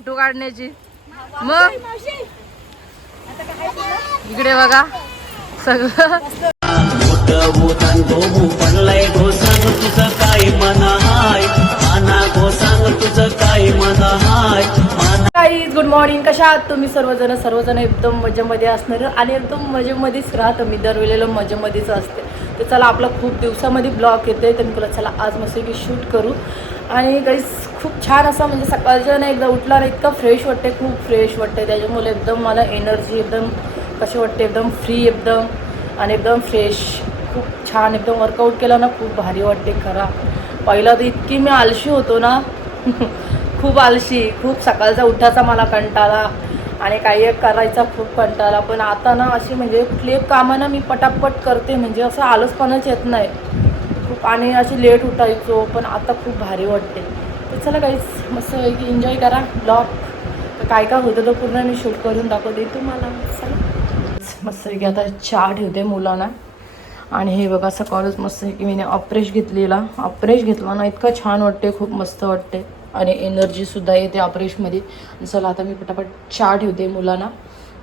Photo काढण्याची. मग? इकडे बघा. सगळं. तुझं काय मन हाय तुझं काय मन हाय गुड मॉर्निंग कशा आहात तुम्ही सर्वजण? सर्वजण एकदम मजेमध्ये असणार आणि एकदम मजेमध्येच राहतं. मी दरवेळेला मजेमध्येच असते. तर चला आपला खूप दिवसामध्ये ब्लॉग येते तर मी तुला चला आज मस्त की शूट करू. आणि काहीच खूप छान असा म्हणजे सकाळच्या ना एकदा उठला ना इतकं फ्रेश वाटते खूप फ्रेश वाटते त्याच्यामुळे एकदम मला एनर्जी एकदम कशी वाटते एकदम फ्री एकदम आणि एकदम फ्रेश खूप छान एकदम वर्कआउट केला ना खूप भारी वाटते खरा. पहिला तर इतकी मी आळशी होतो ना खूप आळशी खूप सकाळचा उठायचा मला कंटाळा आणि काही एक करायचा खूप कंटाळा. पण आता ना अशी म्हणजे कुठली एक कामं ना मी पटापट करते म्हणजे असं आलसपणाच येत नाही. खूप आणि अशी लेट उठायचो पण आता खूप भारी वाटते तर चला काहीच मस्त की एन्जॉय करा ब्लॉग काय काय होतं तर पूर्ण मी शूट करून दाखवते तुम्हाला. चला. मस्त की आता चहा ठेवते मुलांना आणि हे बघा सकाळच मस्त की मी अप्रेश घेतलेला. अप्रेश घेतला ना इतकं छान वाटते खूप मस्त वाटते. आणि एनर्जीसुद्धा येते अप्रेशमध्ये. चला आता मी पटापट चहा ठेवते मुलांना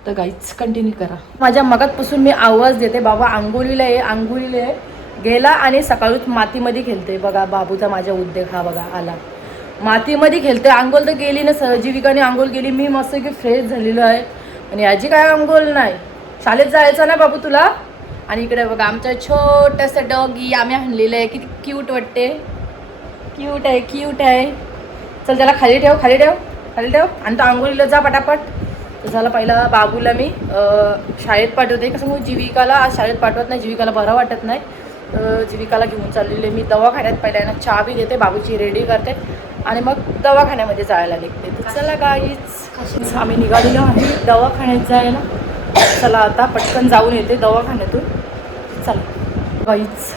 तर गाईच कंटिन्यू करा. माझ्या मगातपासून मी आवाज देते बाबा आंघोळीला आहे आंघोळीला आहे गेला आणि सकाळूच मातीमध्ये खेळते बघा बाबूचा माझा उद्योग हा बघा आला. मातीमध्ये खेळते आंघोळ तर गेली ना सहजीविकाने आंघोळ गेली मी मस्त की फ्रेश झालेलो आहे. आणि याची काय आंघोळ नाही. शाळेत जायचं ना बाबू तुला? आणि इकडे बघा आमच्या छोटंसं डॉगी आम्ही आणलेलं आहे. किती क्यूट वाटते. क्यूट आहे क्यूट आहे. चल त्याला खाली ठेव खाली ठेव खाली ठेव. आणि तो आंघोळीला जा पटापट. तर पहिला बाबूला मी शाळेत पाठवते. कसं मग जीविकाला आज शाळेत पाठवत नाही. जीविकाला बरं वाटत नाही. जीविकाला घेऊन चाललेले मी दवाखान्यात. पहिला चहा बी देते. बाबूची रेडी करते. आणि मग दवाखान्यामध्ये जायला निघते. तर चला गाईच आम्ही निघालेलो आहे. दवाखान्यात जायला. चला आता पटकन जाऊन येते दवाखान्यातून. चला. गाईच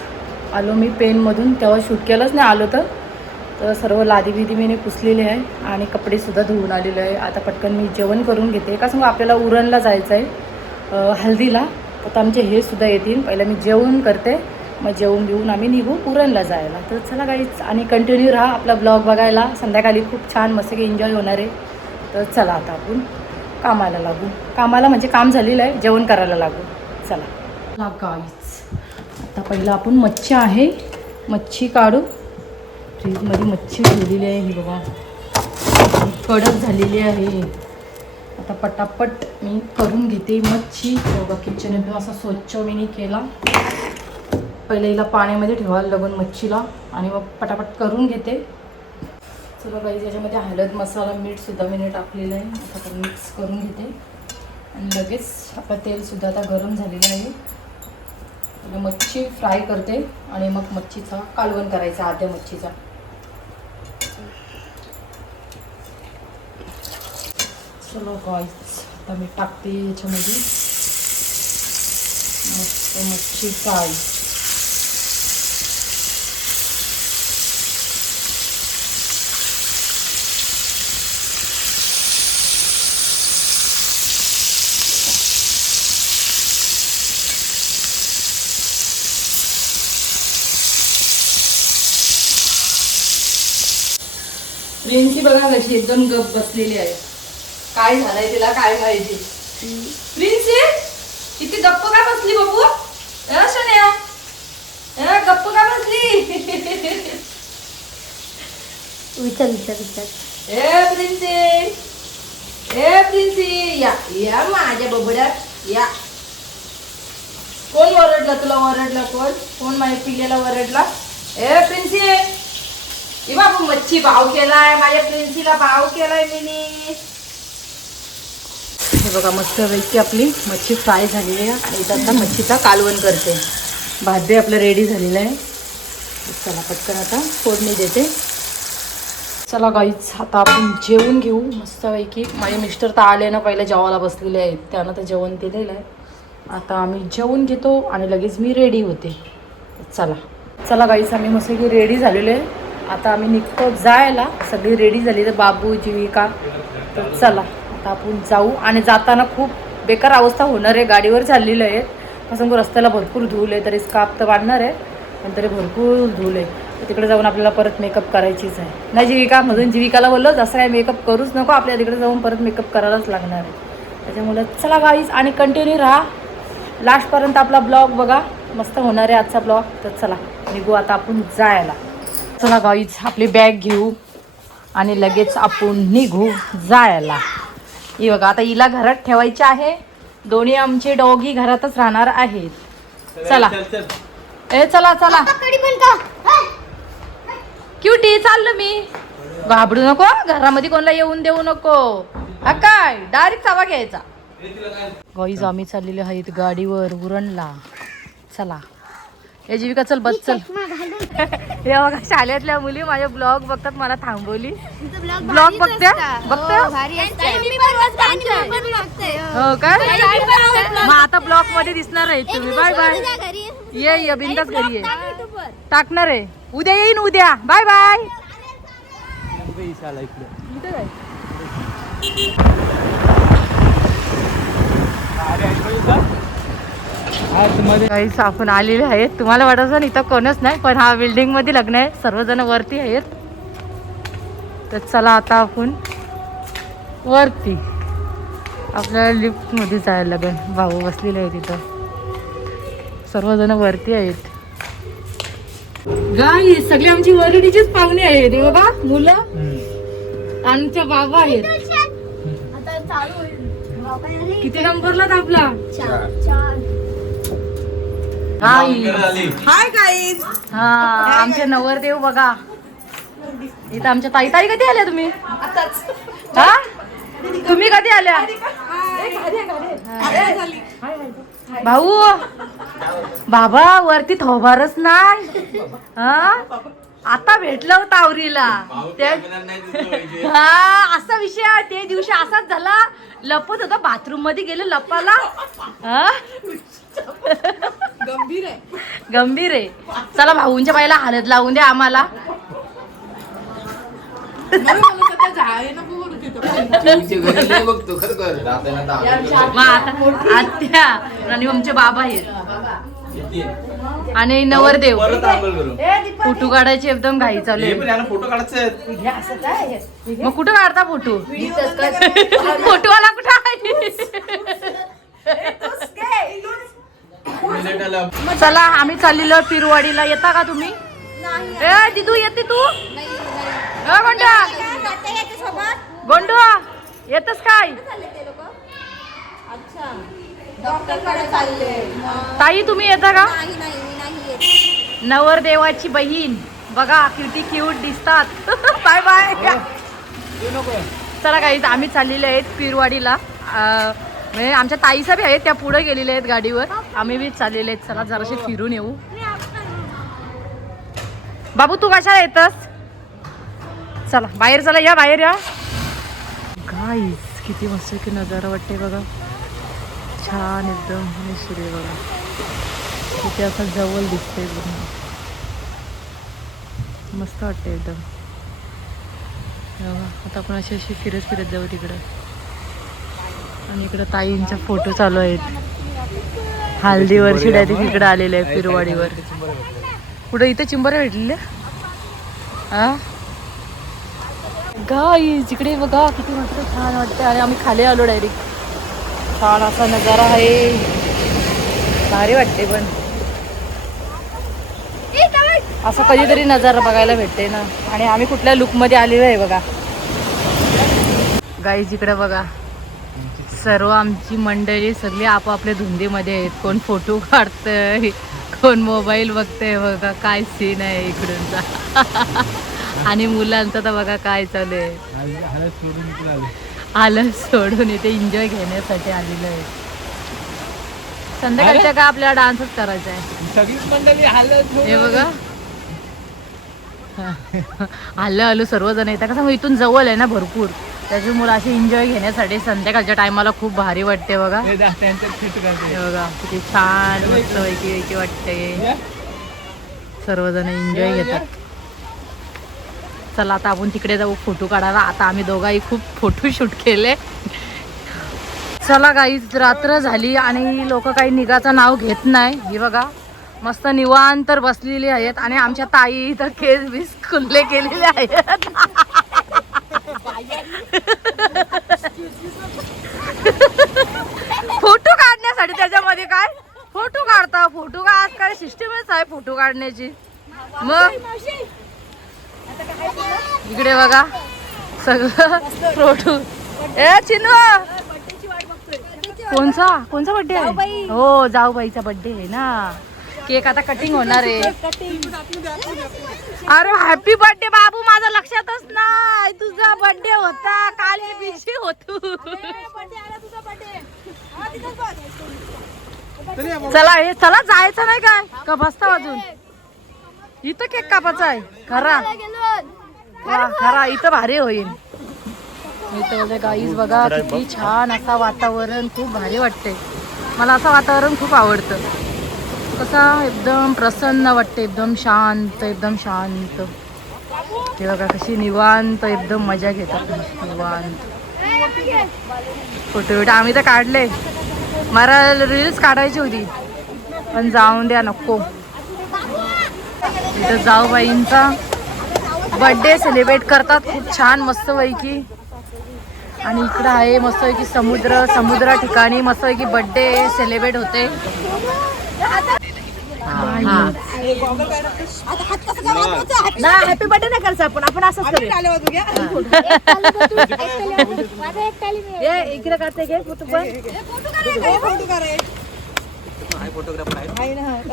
आलो मी पेनमधून. तेव्हा शूट केलंच नाही आलो तर. तर सर्व लादी बिदी मी पुसलेली आहे आणि कपडेसुद्धा धुवून आलेले आहे. आता पटकन मी जेवण करून घेते. का सांगू आपल्याला उरणला जायचं आहे हल्दीला. तर आमचे हे सुद्धा येतील. पहिलं मी जेवण करते. मग जेवून घेऊन आम्ही निघू पुरणला जायला. तर चला काहीच आणि कंटिन्यू राहा आपला ब्लॉग बघायला. संध्याकाळी खूप छान मस्त की एन्जॉय होणार आहे. तर चला आता आपण कामाला लागू. कामाला म्हणजे काम झालेलं आहे जेवण करायला लागू. चला. गाईच आता पहिलं आपण मच्छी आहे. मच्छी काढू. फ्रीजमध्ये मच्छी ठेवलेली आहे ही बघा. कडक झालेली आहे. आता पटापट मी करून घेते मच्छी. बघा किचन एकदम असा स्वच्छ मी केला. पहिले हिला पाण्यामध्ये ठेवायला लागून मच्छीला आणि मग पटापट करून घेते. चला काही याच्यामध्ये हळद मसाला मीठसुद्धा मी टाकलेलं आहे. आता आपण मिक्स करून घेते. आणि लगेच आपलं तेलसुद्धा आता गरम झालेलं आहे. मच्छी फ्राय करते आणि मग मच्छीचा कालवण करायचा आद्या मच्छीचा. चलो गाईच आता मी टाकते याच्यामध्ये. मस्त मच्छी फ्राय प्रिन्सी बघा कशी एकदम गप बसलेली आहे. काय झालंय तिला काय माहिती. प्रिन्सी किती गप्प का बसली बाबू? गप्प का बसली? विचार विचार विचार. ए प्रिन्सी. ए प्रिन्सी या या माझ्या बबड्यात या. कोण ओरडला तुला ओरडला कोण? कोण माझ्या पिल्ल्याला ओरडला? ए प्रिन्सी. हे बाबू मच्छी भाव केलाय माझ्या प्रिन्सीला भाव केलाय मी हे बघा मस्त पैकी आपली मच्छी फ्राय झालेली आहे. आणि इथं आता मच्छीचा कालवण करते. भात बी आपलं रेडी झालेलं आहे. चला पटकन आता फोडणी देते. चला गाईच आता आपण जेवून घेऊ मस्तपैकी माझे मिस्टर तर आले ना पहिले जेवायला बसलेले आहेत. त्यानं तर जेवण दिलेलं आहे. आता आम्ही जेवून घेतो आणि लगेच मी रेडी होते. चला. चला गाईच आम्ही मस्त की रेडी झालेलो आहे. आता आम्ही निघतो जायला. सगळी रेडी झाली तर बाबू जीविका तर चला. आता आपण जाऊ. आणि जाताना खूप बेकार अवस्था होणार आहे. गाडीवर चाललेलं आहे. असं रस्त्याला भरपूर धूल आहे. तरी स्काप तर वाढणार आहे. पण तरी भरपूर धूल आहे. तिकडे जाऊन आपल्याला परत मेकअप करायचीच आहे. नाही जीविका म्हणून जीविकाला बोललो जसं काय मेकअप करूच नको. आपल्या तिकडे जाऊन परत मेकअप करायलाच लागणार आहे. त्याच्यामुळे चला गाईज आणि कंटिन्यू राहा. लास्टपर्यंत आपला ब्लॉग बघा. मस्त होणार आहे आजचा ब्लॉग तर चला निघू आता आपण जायला. चला गाईज आपली बॅग घेऊ आणि लगेच आपण निघू जायला. ही बघा आता हिला घरात ठेवायची आहे. दोन्ही आमचे डॉगी घरातच राहणार आहेत. चला. ए चला चला. क्युटी चाललो मी. घाबरू नको घरामध्ये कोणाला येऊन देऊ नको. हा काय? डायरेक्ट चावा घ्यायचा. गाईज आम्ही चाललेले आहेत गाडीवर उरणला. चला. हे जीविका चल बस चल. हे बघा शाळेतल्या मुली माझे ब्लॉग बघतात मला थांबवली. ब्लॉग बघत्या? बघत्या? हो काय मग आता ब्लॉगमध्ये दिसणार आहे तुम्ही. Bye bye. ये ये बिंदास घरी ये. टाकणार आहे. उद्या येईन उद्या. Bye bye. काही आपण आलेले आहेत. तुम्हाला वाटत असेल इथं कोणच नाही पण हा बिल्डिंगमध्ये लग्न आहे. सर्वजण वरती आहेत. तर चला आता आपण वरती. आपल्याला लिफ्टमध्ये जायला लागेल. भाऊ बसलेले आहे तिथं सर्वजण वरती आहेत. गाई सगळे आमची वरडीचीच पाहुणे आहेत. हे बघा मुलं. आमच्या बाबा आहेत. किती नंबरला आपला हाय गाईज हा आमचे नवरदेव बघा. इथं आमच्या ताई ताई कधी आल्या तुम्ही? हा? तुम्ही कधी आल्या? भाऊ बाबा वरती थोबारच नाही. हा? आता भेटलं होतं आवरीला. हा असा विषय ते दिवशी असाच झाला. लपत होता. बाथरूममध्ये गेले लपाला. हा? गंभीर आहे. गंभीर आहे. चला भाऊंच्या बाईला हळद लावून द्या आम्हाला. आत्या आणि आमचे बाबा आहेत. आणि नवरदेव परत आंघोळ करू फोटो काढायचे एकदम घाई चालू हे आहे पण याला फोटो काढायचे मग कुठं काढता फोटो फोटोवाला कुठं आहे चला आम्ही चाललेलो पिरवाडीला येता का तुम्ही ए दिदू येते तू ए, गोंडा गोंडू येतच काय ताई तुम्ही येता का? नवरदेवाची बहीण. बघा किती क्यूट दिसतात. बाय बाय चला काही आम्ही चाललेले आहेत पिरवाडीला. अं, म्हणजे आमच्या ताईसा बी आहेत त्या पुढे गेलेल्या आहेत गाडीवर. आम्ही बी चाललेले आहेत. चला जराशे फिरून येऊ. बाबू तू कशा येतस? चला बाहेर चला या बाहेर या. गाईस किती मस्त की नजारा वाटते बघा. छान एकदम सूर्य बघा. तिथे असं जवळ दिसते पूर्ण. मस्त वाटते एकदम. बघा, आता आपण अशी अशी फिरत फिरत जाऊ तिकडं. आणि इकडं ताईंचा फोटो चालू आहेत. हल्दीवर डायरेक्ट ते तिकडं आलेले आहे पिरवाडीवर कुठं इथं चिंबऱ्या भेटलेल्या? हा गाई तिकडे बघा किती मस्त छान वाटतं आणि आम्ही खाली आलो डायरेक्ट छान असा नजारा आहे. भारी वाटते पण. असं कधीतरी नजारा बघायला भेटते ना. आणि आम्ही कुठल्या लुकमध्ये आलेलो आहे बघा. गाई जिकडे बघा. सर्व आमची मंडळी सगळी आपापल्या धुंदीमध्ये आहेत. कोण फोटो काढतंय कोण मोबाईल बघतंय बघा. काय सीन आहे इकडूनचा आणि मुलांचं तर बघा काय चालू आहे. आलं सोडून इथे एन्जॉय घेण्यासाठी आलेलं आहे. संध्याकाळच्या का आपल्याला डान्सच करायचा आहे? सगळीच मंडळी हालत हे बघा. आलं आलो सर्वजण. येतात कसं मग इथून जवळ आहे ना भरपूर. त्याच्यामुळे असे एन्जॉय घेण्यासाठी संध्याकाळच्या टायमाला खूप भारी वाटते बघा. हे त्यांच्यात फिट करते. बघा किती छान मस्त वाटते. सर्वजण एन्जॉय घेतात. चला आता आपण तिकडे जाऊ फोटो काढायला. आता आम्ही दोघाही खूप फोटो शूट केले. चला गाई रात्र झाली आणि लोक काही निघाचं नाव घेत नाही. ही बघा मस्त निवांत तर बसलेली आहेत आणि आमच्या ताई तर केस बीस खुल्ले केलेले आहेत. फोटो काढण्यासाठी त्याच्यामध्ये काय? फोटो काढता फोटो का आज काय सिस्टमच आहे फोटो काढण्याची? मग? इकडे बघा. सगळं फोटो ए चिनू कोणचा? कोणचा बर्थडे आहे? हो जाऊबाईचा बर्थडे आहे ना. केक आता कटिंग होणार आहे. अरे हॅपी बर्थडे बाबू माझं लक्षातच नाही. तुझा बर्थडे होता. काल मी बिझी होतो. चला हे चला जायचं नाही काय? का बसता वाजून इथं केक कापायचा आहे. खरा. वा, खरा. इथं भारी होईल. इथं गाईज बघा किती छान असा वातावरण खूप भारी वाटते मला असं वातावरण खूप आवडतं. कसा एकदम प्रसन्न वाटते एकदम शांत एकदम शांत. ते बघा कशी निवांत एकदम मजा घेतात निवांत. फोटो बिटो आम्ही तर काढले. मला रील्स काढायची होती. पण जाऊन द्या नको. इथं जाऊबाईंचा बर्थडे सेलिब्रेट करतात. खूप छान मस्तपैकी. आणि इकडं आहे मस्तपैकी समुद्र. समुद्रा ठिकाणी मस्तपैकी बर्थडे सेलिब्रेट होते. ना हॅपी बर्थडे नाही करायचं आपण. आपण असंच करूया. इकडे काढते घे फोटो पण.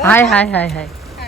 हाय हाय हाय.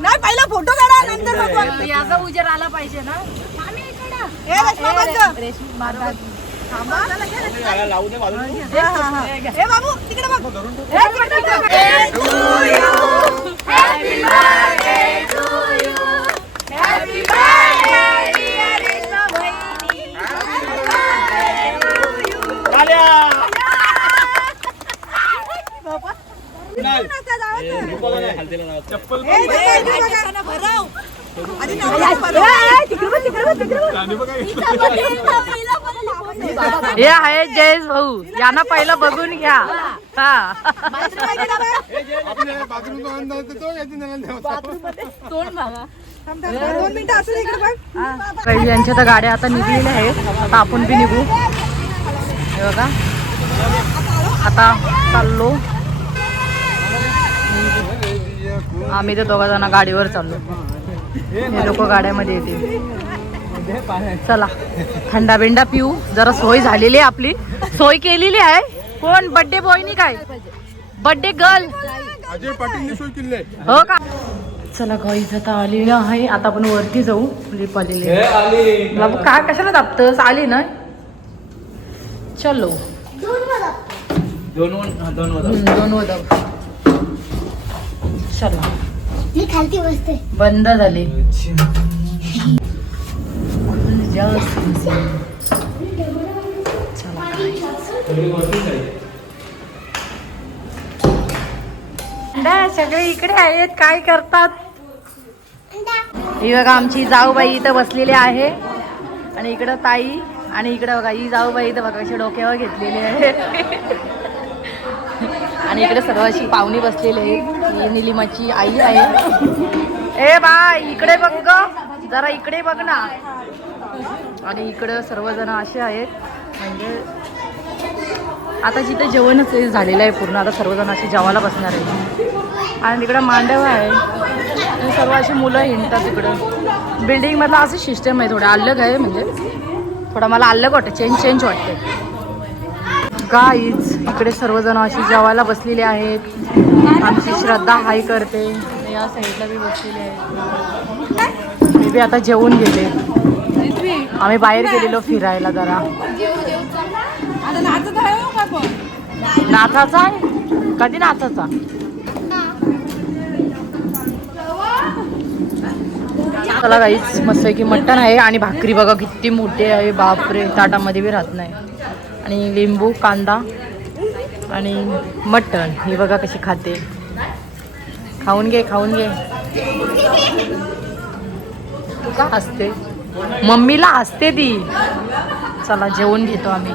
नाही पहिला फोटो काढा नंतर याचा उजेड आला पाहिजे ना. हे बाबू तिकडे बघ. हे आहे जयेश भाऊ. यांना पहिलं बघून घ्या. हा. यांच्या तर गाड्या आता निघलेल्या आहेत आता आपण बी निघू. हे बघा. आता चाललो. आम्ही तर दोघा जण गाडीवर चाललो. हे लोक गाड्यामध्ये येतील. चला थंडा बिंडा पिऊ. जरा सोय झालेली आहे आपली. सोय केलेली आहे. कोण? बर्थडे बॉयनी काय? बर्थडे गर्ल अजय पाटील सोय किल्ले हो का? चला गाईज आता आलेली आहे. आता आपण वरती जाऊ. लिप आलेली आहे. बाबू काय कशाला दाबतस? आली ना? चलो. दोन दोन दोन चला मी खालती बसते बंद झाले. सगळे इकडे आहेत. काय करतात? ही बघा आमची जाऊबाई इथं बसलेली आहे. आणि इकडं ताई आणि इकडं बघा ही जाऊबाई इथं बघा डोक्यावर घेतलेली आहे. आणि इकडे सर्व अशी पाहुणी बसलेली आहे ही निलिमाची आई आहे. ए बा इकडे बघ ग. जरा इकडे बघ ना. आणि इकडं सर्वजण असे आहेत. म्हणजे आता जिथे जेवणच झालेलं आहे पूर्ण आता सर्वजण असे जेवायला बसणार आहे आणि तिकडं मांडव आहे. सर्व अशी मुलं हिंडतात तिकडं बिल्डिंगमधला असं सिस्टम आहे थोडं अलग आहे म्हणजे थोडं मला अलग वाटतं चेंज चेंज वाटते गाईज इकडे सर्वजण अशी जेवायला बसलेले आहेत. आमची श्रद्धा हाय करते. या साईडला बी बसलेले आहेत. मी बी आता जेवून गेले. आम्ही बाहेर गेलेलो फिरायला जरा. नाचाचा आहे? कधी नाचाचा चला गाईज मस्त की मटण आहे आणि भाकरी बघा किती मोठी आहे. बापरे ताटामध्ये बी राहत नाही. आणि लिंबू कांदा आणि मटण ही बघा कशी खाते. खाऊन घे खाऊन घे. तू का हसते. मम्मीला हसते ती. चला जेवण घेतो आम्ही.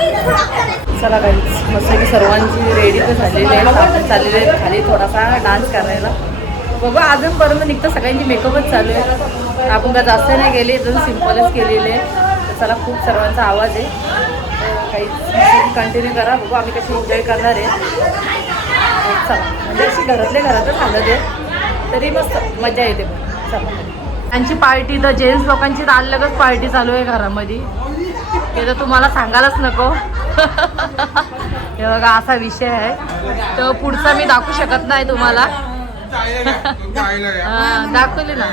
चला काहीच मस्त की सर्वांची रेडी तर झालेली आहे. आपण चाललेले आहे खाली थोडासा डान्स करायला. बघू अजूनपर्यंत निघतं. सगळ्यांची मेकअपच चालू आहे. आपण का जास्त नाही गेले अजून सिम्पलच केलेले तर चला खूप सर्वांचा आवाज आहे. काही कंटिन्यू करा. बघू आम्ही कशी एन्जॉय करणार आहे. चला म्हणजे अशी घरातल्या घरातच हालत आहे. तरी मस्त मजा येते. पण चला. त्यांची पार्टी तर जेंट्स लोकांची तर अलगच पार्टी चालू आहे घरामध्ये. ते तर तुम्हाला सांगायलाच नको. हे बघा असा विषय आहे. तर पुढचा मी दाखवू शकत नाही तुम्हाला. दाखवले दाखवली ना.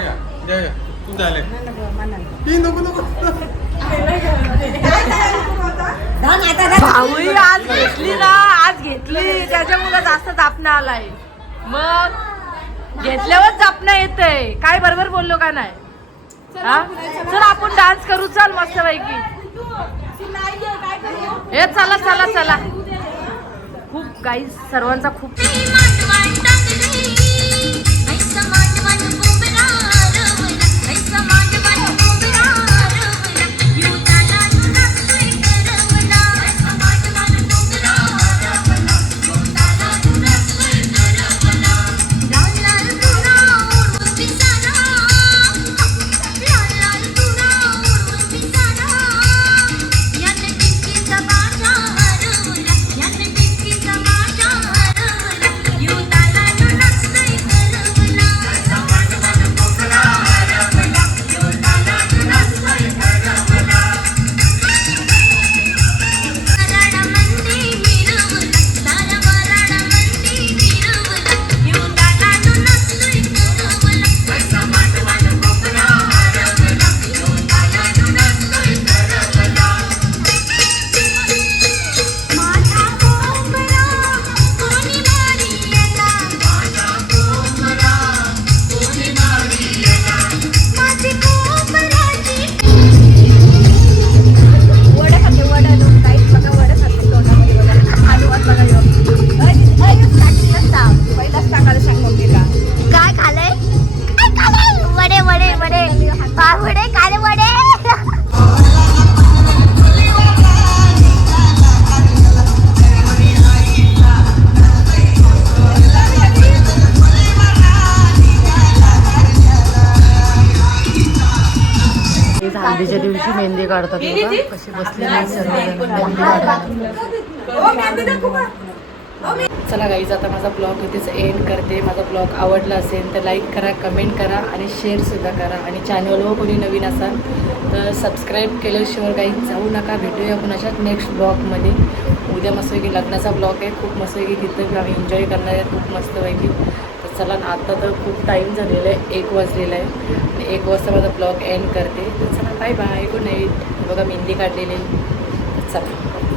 भाऊही आज घेतली ना आज घेतली. त्याच्यामुळे जास्त जापणं आलाय. मग घेतल्यावर जापणं आहे काय बरोबर बोललो का नाही? हा? चल आपण डान्स करू. चल मस्त पैकी हे चला चला चला. खूप काही सर्वांचा खूप हे हळदीच्या दिवशी मेहंदी काढतात बघा. कशी बसलेली सर्वजण मेहंदी काढतात. चला गाईज आता माझा ब्लॉग इथेच एंड करते. माझा ब्लॉग आवडला असेल तर लाईक करा कमेंट करा आणि शेअरसुद्धा करा. आणि चॅनलवर कोणी नवीन असाल तर सबस्क्राईब केल्याशिवाय काही जाऊ नका. भेटूया आपण अशाच नेक्स्ट ब्लॉगमध्ये उद्या मस्तपैकी लग्नाचा ब्लॉग आहे. खूप मस्तपैकी तिथं आम्ही एन्जॉय करणार आहे. खूप मस्तपैकी. चला ना आता तर खूप टाईम झालेला आहे एक वाजलेला आहे. आणि एक वाजता माझा ब्लॉग एंड करते. तर चला बाय बाय गुड नाईट बघा मेहंदी काढलेली. आहे. चला.